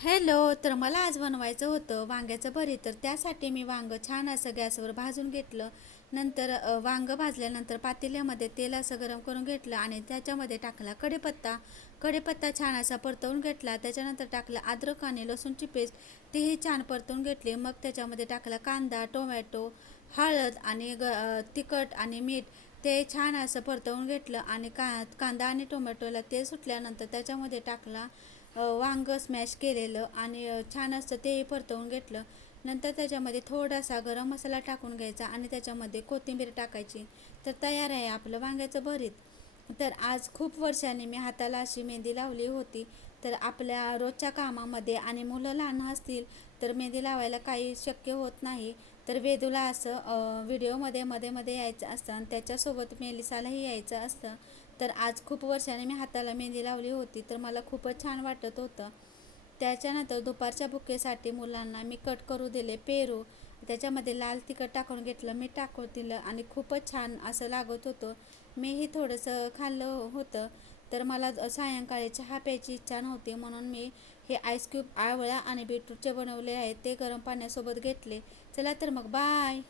Hello. तर मला आज बनवायचं होतं वांग्याचं भरीत. तर त्यासाठी मी वांगं छान असं गॅसवर भाजून घेतलं. नंतर वांगं भाजल्यानंतर पातेल्यामध्ये तेल असं गरम करून घेतलं आणि त्याच्यामध्ये टाकला कढीपत्ता. कढीपत्ता छान असा परतवून घेतला. त्याच्यानंतर टाकलं अद्रक आणि लसूणची पेस्ट, तीही छान परतवून घेतली. मग त्याच्यामध्ये टाकला कांदा, टोमॅटो, हळद आणि तिखट आणि मीठ. ते छान असं परतवून घेतलं आणि कांदा आणि टोमॅटोला तेल सुटल्यानंतर त्याच्यामध्ये टाकला वांगं स्मॅश केलेलं आणि छान असतं ते परतवून घेतलं. नंतर त्याच्यामध्ये थोडासा गरम मसाला टाकून घ्यायचा आणि त्याच्यामध्ये कोथिंबीर टाकायची. तर तयार आहे आपलं वांग्याचं भरीत. तर आज खूप वर्षांनी मी हाताला अशी मेहंदी लावली होती. तर आपल्या रोजच्या कामामध्ये आणि मुलं लहान असतील तर मेहंदी लावायला काही शक्य होत नाही. तर वेदूला असं व्हिडिओमध्ये मध्ये मध्ये यायचं असतं आणि त्याच्यासोबत मेलिसालाही यायचं असतं. तर आज खूप वर्षाने मी हाताला मेहंदी लावली होती तर मला खूपच छान वाटत होतं. त्याच्यानंतर दुपारच्या भुकेसाठी मुलांना मी कट करू दिले पेरू. त्याच्यामध्ये लाल तिखट टाकून घेतलं, मीठ टाकून दिलं आणि खूपच छान असं लागत होतं. मीही थोडंसं खाल्लं होतं. तर मला सायंकाळी चहा प्यायची इच्छा नव्हती म्हणून मी हे आईस्क्यूब आवळा आणि बीटरूटचे बनवले आहेत ते गरम पाण्यासोबत घेतले. चला तर मग बाय.